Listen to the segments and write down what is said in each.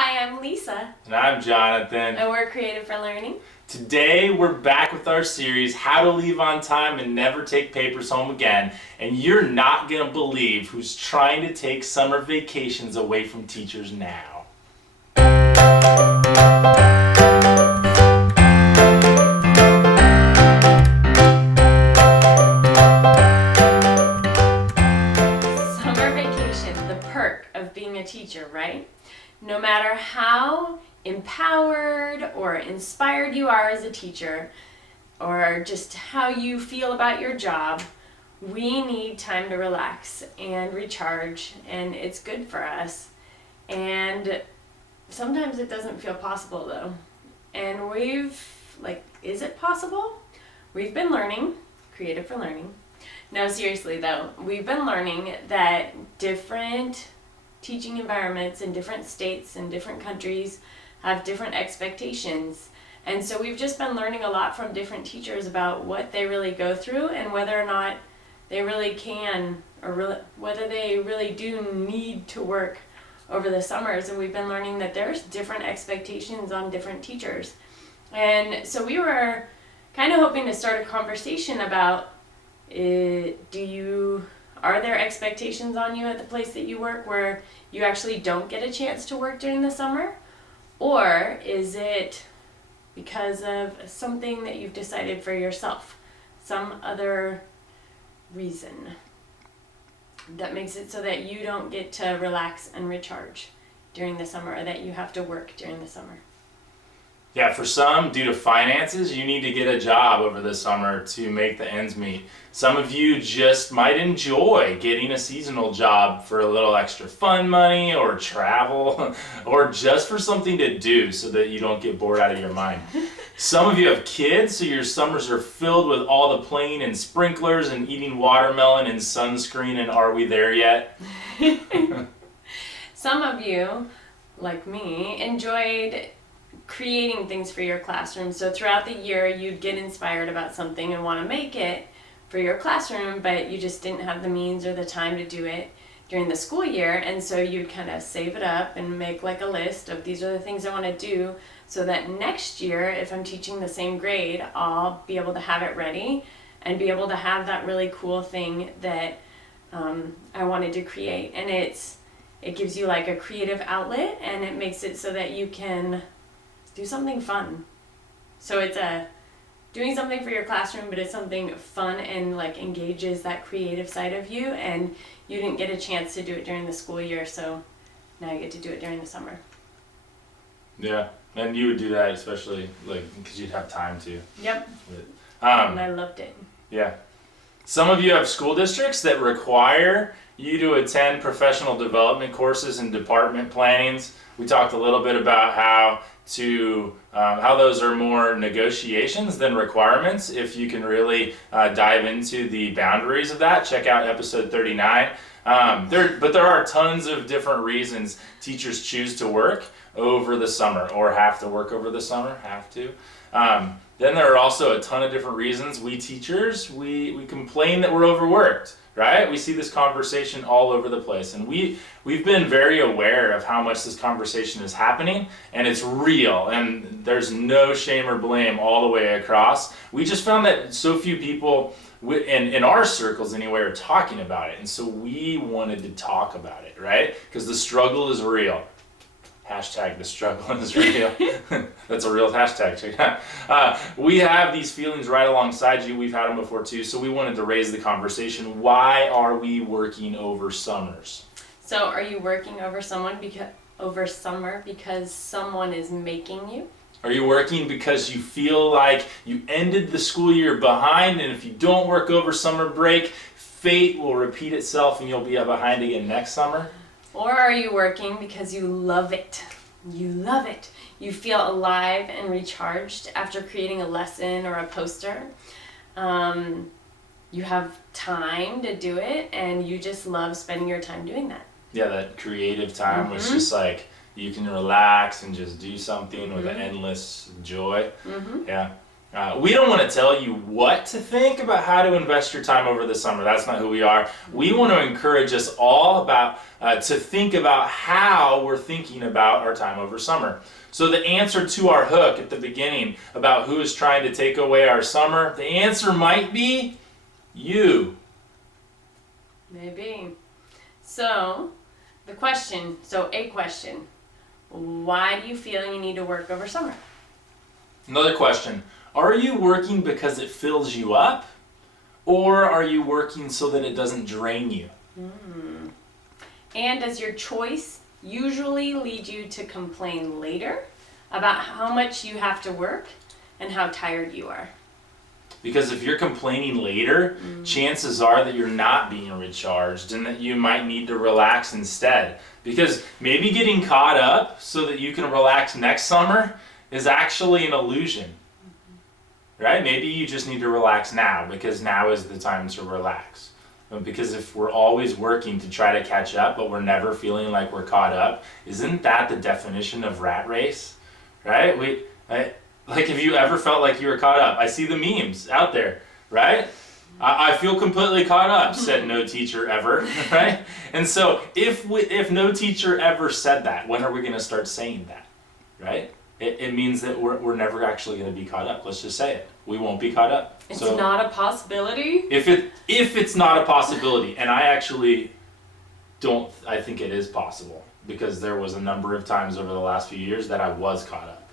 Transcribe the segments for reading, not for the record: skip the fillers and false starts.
Hi, I'm Lisa, And I'm Jonathan. and we're Creative for Learning. Today we're back with our series, How to Leave on Time and Never Take Papers Home Again. And you're not going to believe who's trying to take summer vacations away from teachers now. Summer vacation, the perk of being a teacher, right? No matter how empowered or inspired you are as a teacher, or just how you feel about your job, we need time to relax and recharge, and it's good for us. And sometimes it doesn't feel possible though. And is it possible? We've been learning, Creative for Learning. No, seriously though, we've been learning that different teaching environments in different states and different countries have different expectations. And so we've just been learning a lot from different teachers about what they really go through and whether or not they really can, or whether they really do need to work over the summers. And we've been learning that there's different expectations on different teachers. And so we were kind of hoping to start a conversation about are there expectations on you at the place that you work where you actually don't get a chance to work during the summer? Or is it because of something that you've decided for yourself, some other reason that makes it so that you don't get to relax and recharge during the summer, or that you have to work during the summer? Yeah, for some, due to finances, you need to get a job over the summer to make the ends meet. Some of you just might enjoy getting a seasonal job for a little extra fun money or travel or just for something to do so that you don't get bored out of your mind. Some of you have kids, so your summers are filled with all the playing and sprinklers and eating watermelon and sunscreen, and are we there yet? Some of you, like me, enjoyed creating things for your classroom. So throughout the year, you'd get inspired about something and want to make it for your classroom, but you just didn't have the means or the time to do it during the school year. And so you'd kind of save it up and make like a list of, these are the things I want to do, so that next year, if I'm teaching the same grade, I'll be able to have it ready and be able to have that really cool thing that I wanted to create. And it gives you like a creative outlet, and it makes it so that you can do something fun. So it's doing something for your classroom, but it's something fun and like engages that creative side of you, and you didn't get a chance to do it during the school year, so now you get to do it during the summer. Yeah, and you would do that especially because you'd have time to. Yep. And I loved it. Yeah. Some of you have school districts that require you to attend professional development courses and department plannings. We talked a little bit about how those are more negotiations than requirements. If you can really dive into the boundaries of that, check out episode 39. But there are tons of different reasons teachers choose to work over the summer, or have to work over the summer, Then there are also a ton of different reasons we teachers, we complain that we're overworked, right? We see this conversation all over the place, and we've been very aware of how much this conversation is happening, and it's real, and there's no shame or blame all the way across. We just found that so few people in our circles anyway are talking about it, and so we wanted to talk about it, right? Because the struggle is real. Hashtag the struggle is real. That's a real hashtag. Check it out. We have these feelings right alongside you. We've had them before too. So we wanted to raise the conversation. Why are we working over summers? So are you working over summer because someone is making you? Are you working because you feel like you ended the school year behind, and if you don't work over summer break, fate will repeat itself and you'll be behind again next summer? Or are you working because you love it? You love it. You feel alive and recharged after creating a lesson or a poster. You have time to do it, and you just love spending your time doing that. Yeah, that creative time was just like you can relax and just do something with an endless joy. Yeah. We don't want to tell you what to think about how to invest your time over the summer. That's not who we are. We want to encourage us all to think about how we're thinking about our time over summer. So the answer to our hook at the beginning about who is trying to take away our summer, the answer might be you. Maybe. So, a question. Why do you feel you need to work over summer? Another question. Are you working because it fills you up? Or are you working so that it doesn't drain you? And does your choice usually lead you to complain later about how much you have to work and how tired you are? Because if you're complaining later, chances are that you're not being recharged and that you might need to relax instead. Because maybe getting caught up so that you can relax next summer is actually an illusion. Right? Maybe you just need to relax now because now is the time to relax. Because if we're always working to try to catch up but we're never feeling like we're caught up, isn't that the definition of rat race? Right? Like, have you ever felt like you were caught up? I see the memes out there, right? I feel completely caught up, said no teacher ever, right? And so if no teacher ever said that, when are we going to start saying that, right? It means that we're never actually going to be caught up. Let's just say it. We won't be caught up. It's So not a possibility? if it's not a possibility, and I actually don't, I think it is possible, because there was a number of times over the last few years that I was caught up.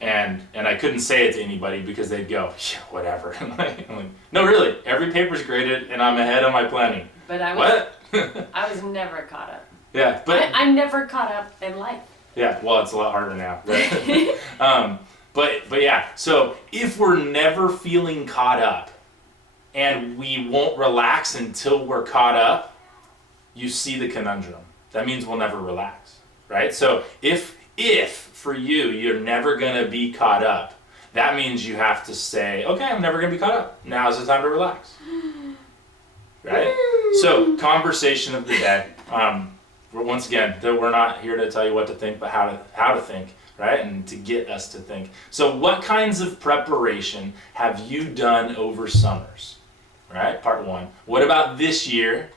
And I couldn't say it to anybody because they'd go, yeah, whatever. I'm like, no, really, every paper's graded and I'm ahead on my planning. But I was never caught up. Yeah, but I'm never caught up in life. yeah, well, it's a lot harder now. Right? But yeah, so if we're never feeling caught up and we won't relax until we're caught up, you see the conundrum. That means we'll never relax, right? So if for you, you're never gonna be caught up, that means you have to say, okay, I'm never gonna be caught up. Now's the time to relax, right? So conversation of the day. Once again, we're not here to tell you what to think, but how to think, right? And to get us to think. So what kinds of preparation have you done over summers, right? Part one. What about this year?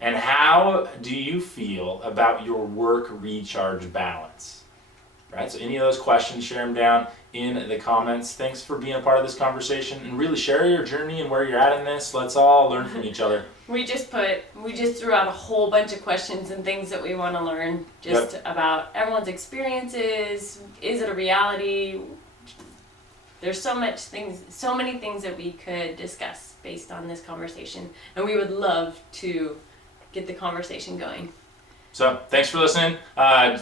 And how do you feel about your work recharge balance? Right? So any of those questions, share them down in the comments. Thanks for being a part of this conversation, and really share your journey and where you're at in this. Let's all learn from each other. We just threw out a whole bunch of questions and things that we want to learn about everyone's experiences. Is it a reality? There's so many things that we could discuss based on this conversation, and we would love to get the conversation going. So thanks for listening.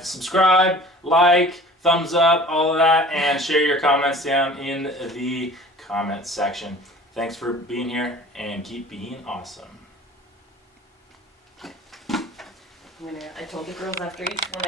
Subscribe, like, thumbs up, all of that, and share your comments down in the comment section. Thanks for being here, and keep being awesome. I told the girls after each one